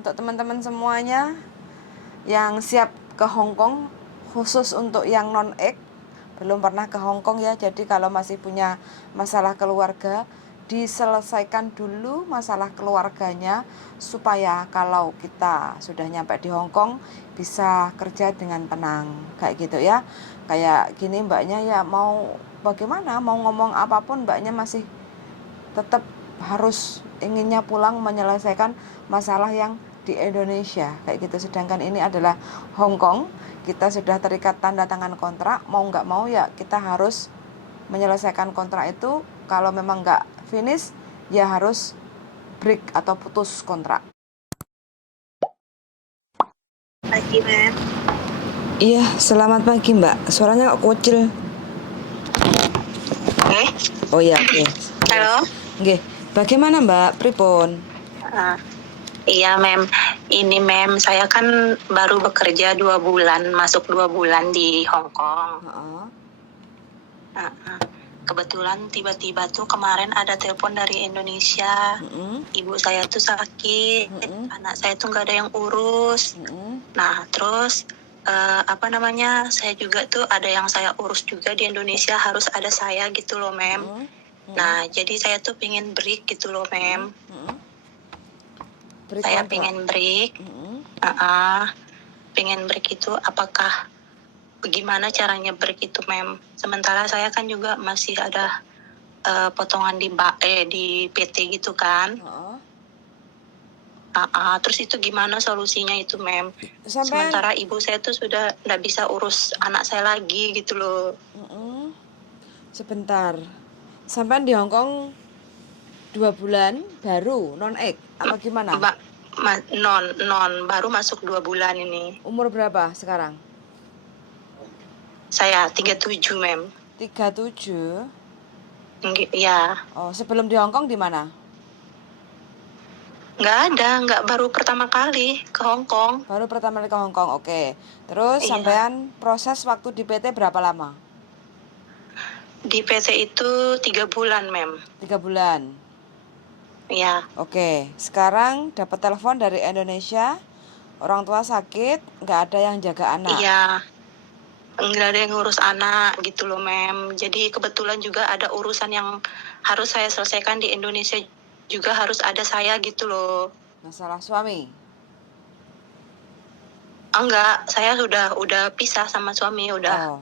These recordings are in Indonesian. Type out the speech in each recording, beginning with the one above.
untuk teman-teman semuanya yang siap ke Hong Kong, khusus untuk yang non-ek belum pernah ke Hong Kong ya. Jadi kalau masih punya masalah keluarga, diselesaikan dulu masalah keluarganya supaya kalau kita sudah nyampe di Hong Kong bisa kerja dengan tenang kayak gitu ya. Kayak gini mbaknya ya, mau bagaimana, mau ngomong apapun mbaknya masih tetap harus inginnya pulang menyelesaikan masalah yang di Indonesia kayak gitu. Sedangkan ini adalah Hong Kong, kita sudah terikat tanda tangan kontrak, mau nggak mau ya kita harus menyelesaikan kontrak itu. Kalau memang nggak finish ya harus break atau putus kontrak. Pagi, Mem. Iya, selamat pagi mbak, suaranya kok kecil. Oh iya, oke. Halo. Nggih, bagaimana mbak, pripun? Iya, Mem. Ini, Mem, saya kan baru bekerja 2 bulan, masuk 2 bulan di Hong Kong. Kebetulan tiba-tiba tuh kemarin ada telepon dari Indonesia. Ibu saya tuh sakit, anak saya tuh nggak ada yang urus. Nah, terus saya juga tuh ada yang saya urus juga di Indonesia, harus ada saya gitu loh, Mem. Nah, jadi saya tuh pengen break gitu loh, Mem. Saya pengen break. Pengen break itu apakah bagaimana caranya break itu, Mem? Sementara saya kan juga masih ada potongan di PT gitu kan. Terus itu gimana solusinya itu, Mem? Sementara ibu saya tuh sudah nggak bisa urus anak saya lagi gitu loh. Sebentar, sampai di Hong Kong 2 bulan baru non-ek apa gimana? Non baru masuk 2 bulan ini. Umur berapa sekarang? Saya 37, Mem. 37? Iya. Oh, sebelum di Hong Kong di mana? Nggak baru pertama kali ke Hong Kong. Baru pertama kali ke Hong Kong, oke. Terus Iya. sampean proses waktu di PT berapa lama? Di PT itu 3 bulan, Mem. 3 bulan? Iya. Oke, sekarang dapat telepon dari Indonesia, orang tua sakit, nggak ada yang jaga anak. Iya, nggak ada yang ngurus anak gitu loh, Mem. Jadi kebetulan juga ada urusan yang harus saya selesaikan di Indonesia, juga harus ada saya gitu loh. Masalah suami? Enggak, saya udah pisah sama suami, udah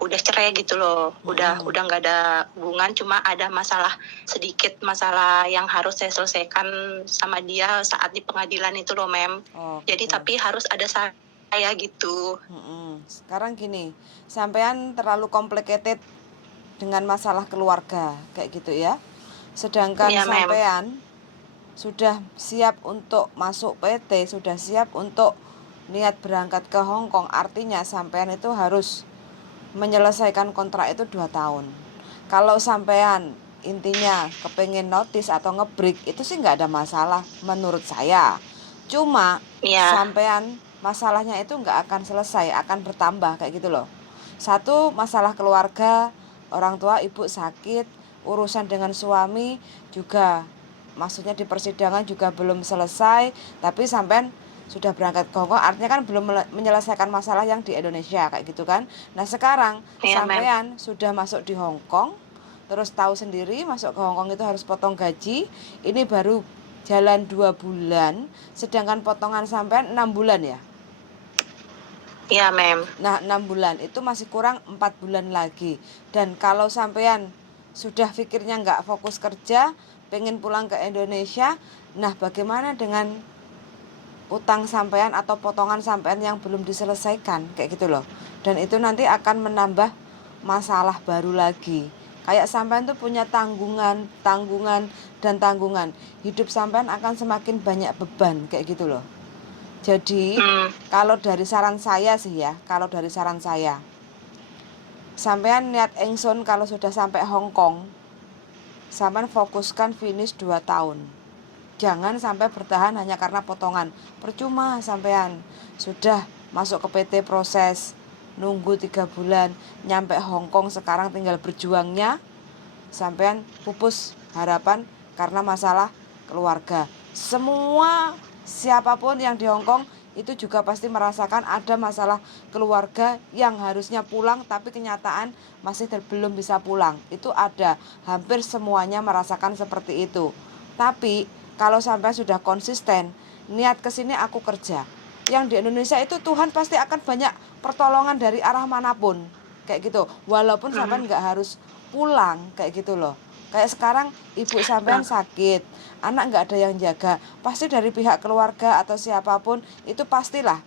cerai gitu loh. Udah nggak ada hubungan, cuma ada sedikit masalah yang harus saya selesaikan sama dia saat di pengadilan itu loh, Mem. Jadi tapi harus ada saya gitu. Sekarang gini, sampean terlalu complicated dengan masalah keluarga kayak gitu ya. Sedangkan Iya, sampean sudah siap untuk masuk PT, sudah siap untuk niat berangkat ke Hong Kong. Artinya sampean itu harus menyelesaikan kontrak itu 2 tahun. Kalau sampean intinya kepengen notice atau ngebreak, itu sih nggak ada masalah menurut saya. Cuma sampean masalahnya itu nggak akan selesai, akan bertambah kayak gitu loh. Satu, masalah keluarga, orang tua ibu sakit, urusan dengan suami juga, maksudnya di persidangan juga belum selesai, tapi sampean sudah berangkat ke Hong Kong, artinya kan belum menyelesaikan masalah yang di Indonesia kayak gitu kan. Nah sekarang sampean sudah masuk di Hong Kong, terus tahu sendiri masuk ke Hong Kong itu harus potong gaji. Ini baru jalan 2 bulan, sedangkan potongan sampean 6 bulan ya. Iya, Mem. Nah 6 bulan itu masih kurang 4 bulan lagi. Dan kalau sampean sudah pikirnya nggak fokus kerja, pengen pulang ke Indonesia, nah bagaimana dengan utang sampean atau potongan sampean yang belum diselesaikan kayak gitu loh. Dan itu nanti akan menambah masalah baru lagi. Kayak sampean tuh punya tanggungan dan tanggungan. Hidup sampean akan semakin banyak beban kayak gitu loh. Jadi kalau dari saran saya sih ya, sampean niat engsun kalau sudah sampai Hong Kong, sampean fokuskan finish 2 tahun. Jangan sampai bertahan hanya karena potongan. Percuma sampean sudah masuk ke PT proses, nunggu 3 bulan, nyampe Hong Kong sekarang tinggal berjuangnya, sampean pupus harapan karena masalah keluarga. Semua siapapun yang di Hong Kong itu juga pasti merasakan ada masalah keluarga yang harusnya pulang tapi kenyataan masih belum bisa pulang. Itu ada, hampir semuanya merasakan seperti itu. Tapi kalau sampai sudah konsisten, niat kesini aku kerja. Yang di Indonesia itu Tuhan pasti akan banyak pertolongan dari arah manapun. Kayak gitu. Walaupun sampai nggak harus pulang kayak gitu loh. Kayak sekarang ibu sampean sakit, anak nggak ada yang jaga, pasti dari pihak keluarga atau siapapun itu pastilah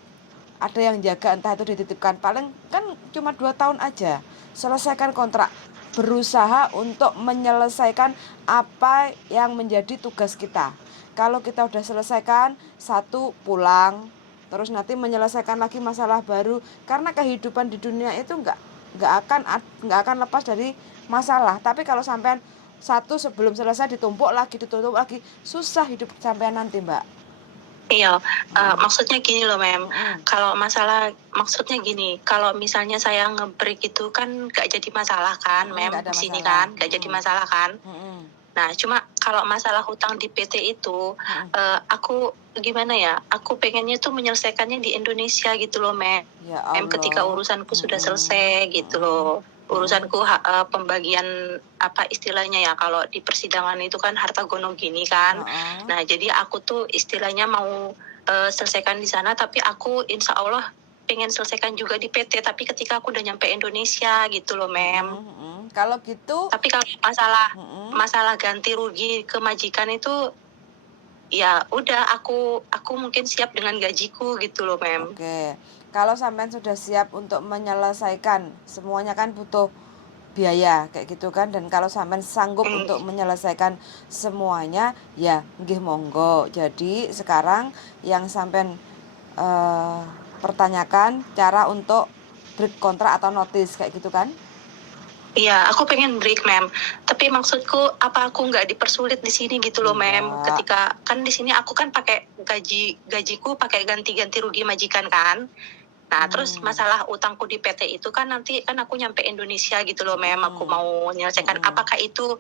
ada yang jaga, entah itu dititipkan. Paling kan cuma 2 tahun aja, selesaikan kontrak, berusaha untuk menyelesaikan apa yang menjadi tugas kita. Kalau kita udah selesaikan satu, pulang, terus nanti menyelesaikan lagi masalah baru, karena kehidupan di dunia itu nggak akan lepas dari masalah. Tapi kalau sampean satu sebelum selesai ditumpuk lagi, susah hidup sampean nanti, Mbak. Iya, maksudnya gini loh, Mem. Kalau maksudnya gini, kalau misalnya saya nge-break itu kan gak jadi masalah kan, Mem, di sini kan, gak jadi masalah kan. Nah, cuma kalau masalah hutang di PT itu, aku gimana ya, aku pengennya tuh menyelesaikannya di Indonesia gitu loh, Mem. Ya Allah. Ketika urusanku sudah selesai gitu loh. Urusanku pembagian apa istilahnya ya, kalau di persidangan itu kan harta gono gini kan. Nah, jadi aku tuh istilahnya mau selesaikan di sana, tapi aku insya Allah pengen selesaikan juga di PT, tapi ketika aku udah nyampe Indonesia gitu loh, Mem. Kalau gitu, tapi kalau masalah ganti rugi ke majikan itu ya udah, aku mungkin siap dengan gajiku gitu loh, Mem. Oke. Kalau sampean sudah siap untuk menyelesaikan, semuanya kan butuh biaya kayak gitu kan, dan kalau sampean sanggup untuk menyelesaikan semuanya, ya nggih monggo. Jadi sekarang yang sampean pertanyakan cara untuk break kontrak atau notice kayak gitu kan? Iya, aku pengen break, Mem. Tapi maksudku, apa aku nggak dipersulit di sini gitu loh, Mem? Ketika kan di sini aku kan pakai gajiku pakai ganti-ganti rugi majikan kan. Nah, terus masalah utangku di PT itu kan nanti kan aku nyampe Indonesia gitu loh, Mem. Aku mau menyelesaikan. Apakah itu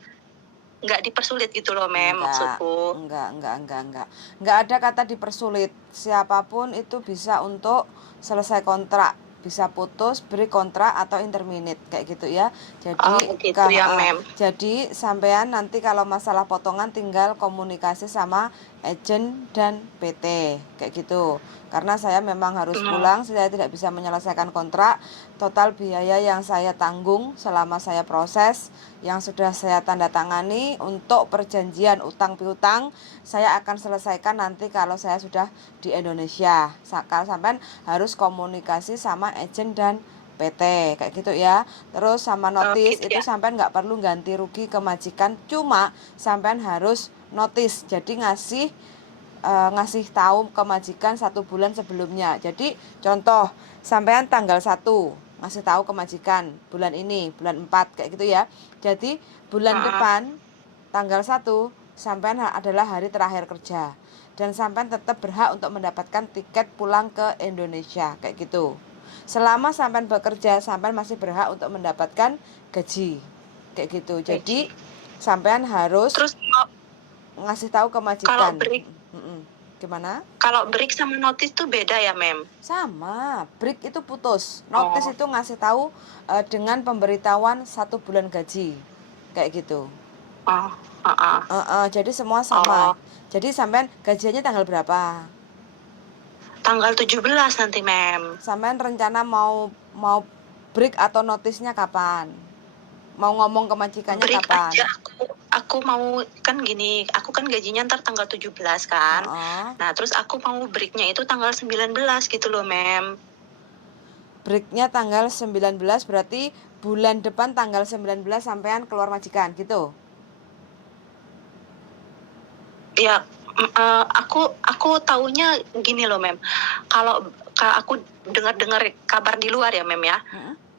nggak dipersulit gitu loh, Mem, maksudku? Enggak ada kata dipersulit. Siapapun itu bisa untuk selesai kontrak, bisa putus, beri kontrak atau interminate kayak gitu ya. Jadi gitu ya, Mem. Jadi sampean nanti kalau masalah potongan tinggal komunikasi sama agent dan PT kayak gitu. Karena saya memang harus pulang, saya tidak bisa menyelesaikan kontrak. Total biaya yang saya tanggung selama saya proses, yang sudah saya tanda tangani untuk perjanjian utang piutang, saya akan selesaikan nanti kalau saya sudah di Indonesia. Kalau sampean harus komunikasi sama agent dan PT kayak gitu ya. Terus sama notice itu sampean nggak perlu ganti rugi ke majikan, cuma sampean harus notice. Jadi ngasih tahu ke majikan 1 bulan sebelumnya. Jadi contoh sampean tanggal 1 ngasih tahu ke majikan bulan ini, bulan 4 kayak gitu ya. Jadi bulan depan tanggal 1 sampean adalah hari terakhir kerja, dan sampean tetap berhak untuk mendapatkan tiket pulang ke Indonesia kayak gitu. Selama sampean bekerja, sampean masih berhak untuk mendapatkan gaji kayak gitu. Jadi sampean harus ngasih tahu ke majikan. Kalau break, gimana? Kalau break sama notice tuh beda ya, Mem? Sama, break itu putus, notice itu ngasih tahu dengan pemberitahuan 1 bulan gaji kayak gitu. Jadi semua sama. Jadi sampean gajiannya tanggal berapa? Tanggal 17 nanti, Mem. Sampean rencana mau break atau notisnya kapan? Mau ngomong ke majikannya break kapan? Aja aku mau kan gini, aku kan gajinya ntar tanggal 17 kan. Nah, terus aku mau breaknya itu tanggal 19 gitu loh, Mem. Breaknya tanggal 19 berarti bulan depan tanggal 19 sampean keluar majikan gitu? Ya, aku taunya gini loh, Mem. Kalau aku dengar kabar di luar ya, Mem ya.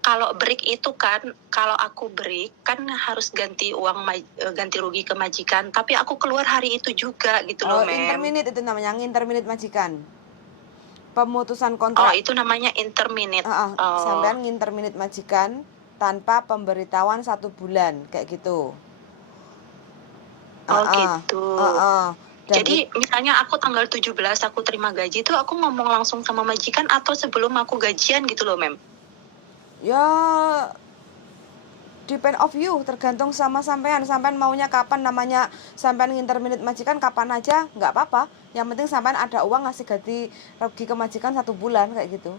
Kalau break itu kan, kalau aku break kan harus ganti uang ganti rugi ke majikan, tapi aku keluar hari itu juga gitu loh, Mem. Interminate itu namanya, interminate majikan. Pemutusan kontrak. Itu namanya interminate. Sampean nginterminate majikan tanpa pemberitahuan 1 bulan kayak gitu. Gitu. Dan Jadi misalnya aku tanggal 17 aku terima gaji itu aku ngomong langsung sama majikan atau sebelum aku gajian gitu loh, Mem? ya depend of you, tergantung sama sampean maunya kapan. Namanya sampean nginterminate majikan kapan aja nggak apa-apa, yang penting sampean ada uang ngasih ganti rugi ke majikan 1 bulan kayak gitu.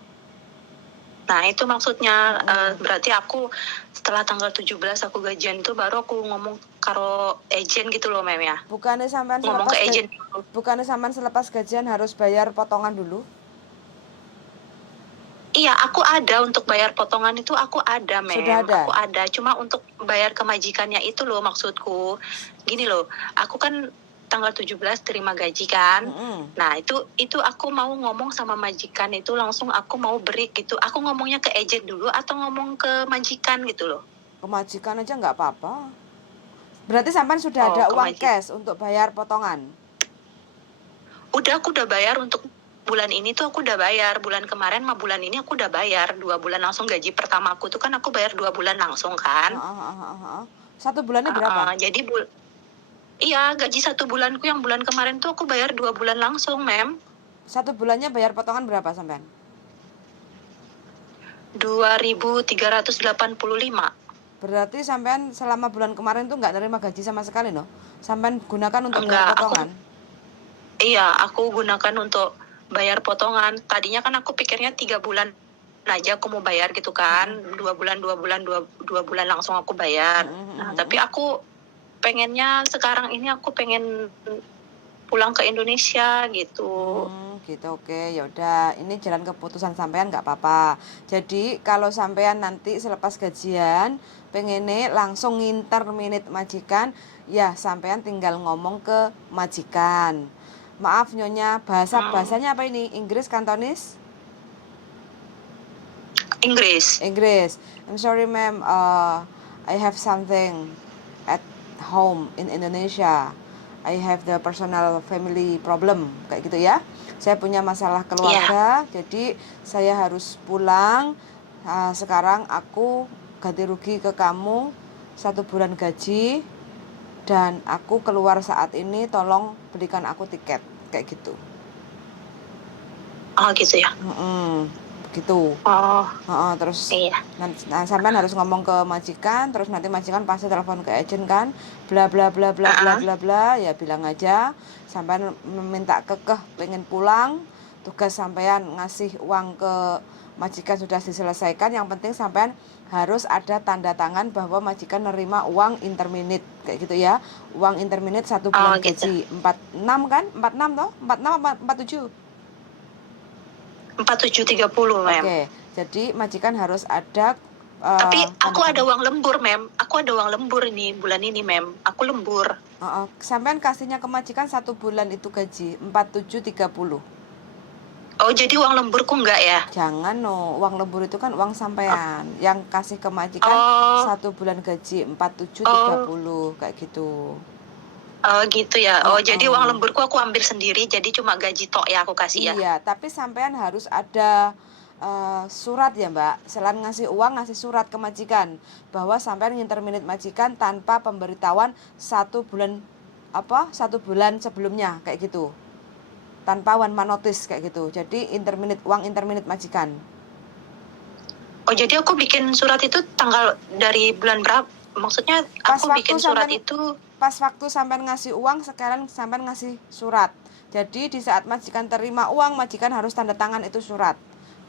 Nah itu maksudnya berarti aku setelah tanggal 17 aku gajian itu baru aku ngomong karo agent gitu loh, Mem ya? Bukannya sampean Ngomong ke agent dulu. selepas gajian harus bayar potongan dulu? Iya, aku ada untuk bayar potongan itu aku ada, Mem. Sudah ada? Aku ada, cuma untuk bayar ke majikannya itu loh maksudku. Gini loh, aku kan tanggal 17 terima gaji kan. Nah, itu aku mau ngomong sama majikan itu langsung aku mau break gitu. Aku ngomongnya ke agent dulu atau ngomong ke majikan gitu loh. Ke majikan aja nggak apa-apa. Berarti sampean sudah ada uang cash untuk bayar potongan? Udah, aku udah bayar untuk bulan ini tuh aku udah bayar. Bulan kemarin sama bulan ini aku udah bayar 2 bulan langsung. Gaji pertama aku tuh kan aku bayar 2 bulan langsung kan. 1 bulannya berapa? Jadi iya, gaji 1 bulanku yang bulan kemarin tuh aku bayar 2 bulan langsung, Mem. 1 bulannya bayar potongan berapa sampean? 2.385. Berarti sampean selama bulan kemarin tuh nggak nerima gaji sama sekali no? Sampean gunakan untuk bayar potongan? Iya, aku gunakan untuk bayar potongan. Tadinya kan aku pikirnya 3 bulan aja aku mau bayar gitu kan. 2 bulan langsung aku bayar. Nah, tapi aku pengennya sekarang ini aku pengen pulang ke Indonesia gitu. Gitu, oke, yaudah. Ini jalan keputusan sampean nggak apa-apa. Jadi kalau sampean nanti selepas gajian pengennya langsung nginterminate majikan, ya sampean tinggal ngomong ke majikan. Maaf nyonya, bahasanya apa ini? Inggris, Kantonis? Inggris. I'm sorry ma'am, I have something at home in Indonesia. I have the personal family problem, kayak gitu ya. Saya punya masalah keluarga, jadi saya harus pulang. Sekarang aku ganti rugi ke kamu 1 bulan gaji, dan aku keluar saat ini, tolong belikan aku tiket, kayak gitu. Oh gitu ya. Gitu. Terus iya. Sampean harus ngomong ke majikan, terus nanti majikan pasti telepon ke agent kan, bla bla bla bla bla bla bla, ya bilang aja sampean meminta kekeh pengen pulang, tugas sampean ngasih uang ke majikan sudah diselesaikan, yang penting sampean harus ada tanda tangan bahwa majikan nerima uang interminate, kayak gitu ya. Uang interminate 1 bulan gaji. 46 kan? 46 toh? 46 apa 47? 4730, Mem. Oke, jadi majikan harus ada tapi aku ada uang lembur, Mem. Aku ada uang lembur ini bulan ini, Mem. Aku lembur. Sampean kasihnya ke majikan 1 bulan itu gaji 4730. Oh, jadi uang lemburku enggak ya? Jangan no, uang lembur itu kan uang sampean. Yang kasih ke majikan 1 bulan gaji 4730, kayak gitu. Oh gitu ya. Oh jadi uang lemburku aku ambil sendiri, jadi cuma gaji tok ya aku kasih ya. Iya, tapi sampean harus ada surat ya Mbak. Selain ngasih uang, ngasih surat ke majikan bahwa sampean nginterminate majikan tanpa pemberitahuan 1 bulan 1 bulan sebelumnya, kayak gitu. Tanpa one man notice, kayak gitu. Jadi uang interminate majikan. Oh jadi aku bikin surat itu tanggal dari bulan berapa? Maksudnya aku bikin surat itu pas waktu sampean ngasih uang, sekarang sampean ngasih surat. Jadi di saat majikan terima uang, majikan harus tanda tangan itu surat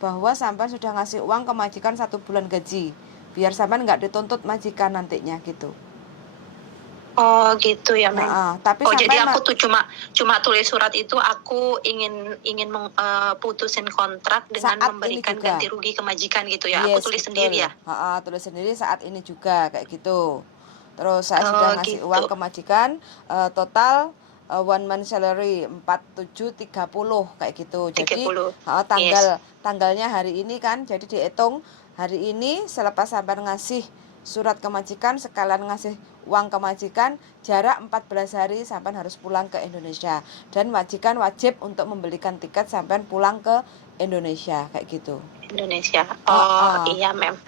bahwa sampean sudah ngasih uang ke majikan 1 bulan gaji, biar sampean nggak dituntut majikan nantinya gitu. Oh gitu ya, Mem. Tapi jadi aku tuh cuma tulis surat itu aku ingin putusin kontrak dengan memberikan ganti rugi ke majikan gitu ya. Aku tulis sendiri ya. Tulis sendiri saat ini juga, kayak gitu. Terus saya sudah ngasih uang ke majikan total one month salary 4730, kayak gitu. Jadi tanggalnya hari ini kan, jadi dihitung hari ini selepas sampai ngasih surat ke majikan sekalian ngasih uang ke majikan, jarak 14 hari sampai harus pulang ke Indonesia, dan majikan wajib untuk membelikan tiket sampai pulang ke Indonesia, kayak gitu. Indonesia. Iya, Mem.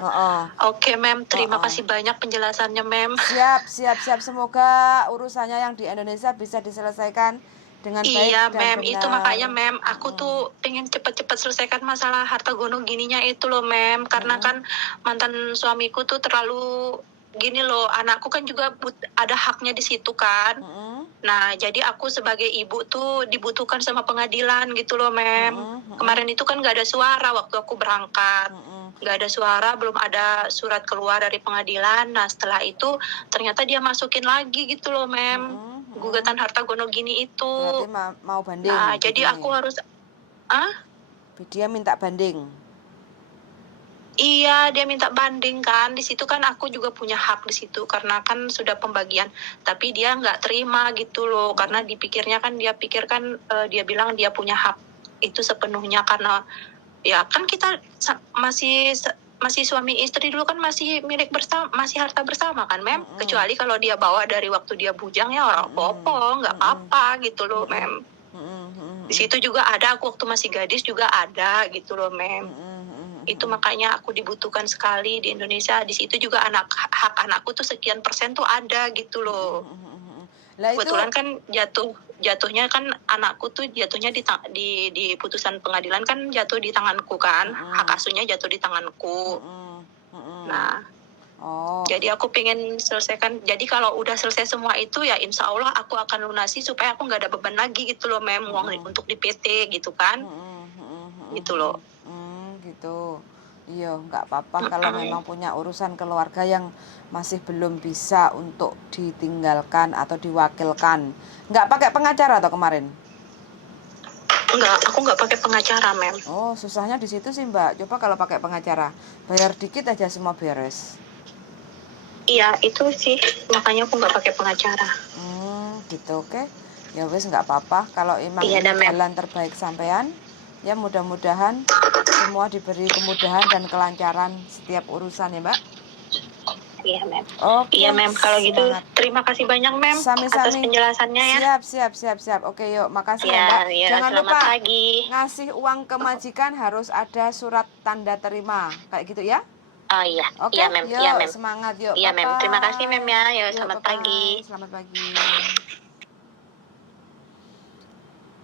Oke, Mem. Terima kasih banyak penjelasannya, Mem. Siap. Semoga urusannya yang di Indonesia bisa diselesaikan dengan baik Iya, dan Mem, itu makanya, benar. Mem, aku tuh pengen cepet-cepet selesaikan masalah harta gono gininya itu loh, Mem, karena kan mantan suamiku tuh terlalu gini loh, anakku kan juga ada haknya di situ kan. Nah, jadi aku sebagai ibu tuh dibutuhkan sama pengadilan gitu loh, Mem. Kemarin itu kan nggak ada suara waktu aku berangkat. Nggak ada suara, belum ada surat keluar dari pengadilan. Nah, setelah itu ternyata dia masukin lagi gitu loh, Mem. Gugatan harta gono gini itu. Berarti mau banding. Nah, gitu jadi aku harus... Dia minta banding. Iya, dia minta banding kan. Di situ kan aku juga punya hak di situ karena kan sudah pembagian. Tapi dia nggak terima gitu loh, karena dipikirnya kan dia pikirkan dia bilang dia punya hak itu sepenuhnya karena ya kan kita masih suami istri dulu kan masih milik bersama, masih harta bersama kan, Mem. Kecuali kalau dia bawa dari waktu dia bujang ya orang popo, nggak apa-apa gitu loh, Mem. Di situ juga ada, aku waktu masih gadis juga ada gitu loh, Mem. Itu makanya aku dibutuhkan sekali di Indonesia. Di situ juga hak anakku tuh sekian persen tuh ada gitu loh. Lah itu Kebetulan kan jatuhnya kan anakku tuh jatuhnya di putusan pengadilan kan jatuh di tanganku kan. Hak asuhnya jatuh di tanganku. Nah, jadi aku pengen selesaikan. Jadi kalau udah selesai semua itu ya insya Allah aku akan lunasi supaya aku nggak ada beban lagi gitu loh, Mem, uang untuk di PT gitu kan. Gitu loh. Gitu. Iya, nggak apa-apa kalau memang punya urusan keluarga yang masih belum bisa untuk ditinggalkan atau diwakilkan. Nggak pakai pengacara atau kemarin? Enggak, aku nggak pakai pengacara, Mem. Oh, susahnya di situ sih, Mbak. Coba kalau pakai pengacara, bayar dikit aja semua beres. Iya, itu sih makanya aku nggak pakai pengacara. Gitu, oke. Ya wes nggak apa-apa. Kalau emang ini jalan terbaik sampean, ya mudah-mudahan semua diberi kemudahan dan kelancaran setiap urusan ya, Mbak. Iya, Mem. Oke. Iya, Mem. Kalau gitu terima kasih banyak, Mem, atas penjelasannya ya. Siap. Oke, yuk, makasih ya, Mbak. Jangan lupa ngasih uang ke majikan harus ada surat tanda terima. Kayak gitu ya. Oh iya. Oke, Iya, Mem. yuk, Iya, Mem. Semangat yuk. Iya, Mem. Terima kasih, Mem ya. Yuk, selamat bye-bye. pagi. Selamat pagi.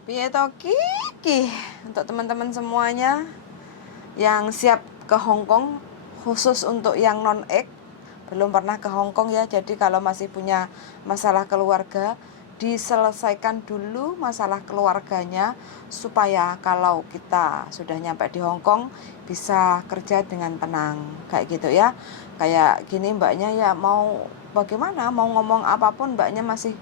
Piye to Kiki untuk teman-teman semuanya yang siap ke Hong Kong, khusus untuk yang non-ek belum pernah ke Hong Kong ya. Jadi kalau masih punya masalah keluarga, diselesaikan dulu masalah keluarganya supaya kalau kita sudah nyampe di Hong Kong bisa kerja dengan tenang, kayak gitu ya. Kayak gini mbaknya ya, mau bagaimana, mau ngomong apapun mbaknya masih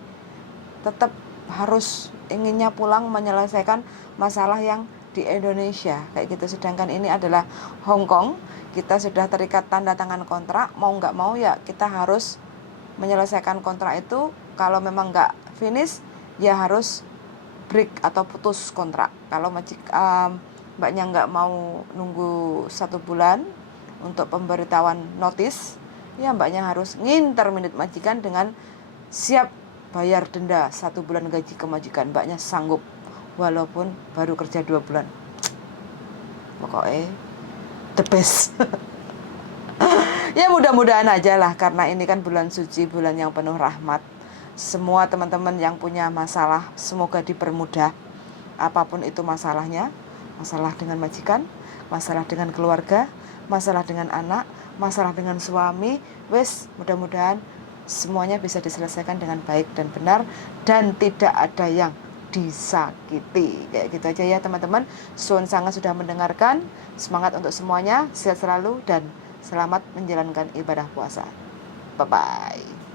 tetap harus inginnya pulang menyelesaikan masalah yang di Indonesia kayak gitu. Sedangkan ini adalah Hong Kong, kita sudah terikat tanda tangan kontrak, mau nggak mau ya kita harus menyelesaikan kontrak itu. Kalau memang nggak finish ya harus break atau putus kontrak. Kalau mbaknya nggak mau nunggu 1 bulan untuk pemberitahuan notice, ya mbaknya harus nginterminate majikan dengan siap bayar denda 1 bulan gaji ke majikan. Mbaknya sanggup walaupun baru kerja 2 bulan. Pokoknya the best. Ya mudah-mudahan aja lah, karena ini kan bulan suci, bulan yang penuh rahmat. Semua teman-teman yang punya masalah semoga dipermudah. Apapun itu masalahnya, masalah dengan majikan, masalah dengan keluarga, masalah dengan anak, masalah dengan suami, wes mudah-mudahan semuanya bisa diselesaikan dengan baik dan benar dan tidak ada yang disakiti. Kayak gitu aja ya teman-teman. Suwun sangat sudah mendengarkan. Semangat untuk semuanya, sehat selalu dan selamat menjalankan ibadah puasa. Bye-bye.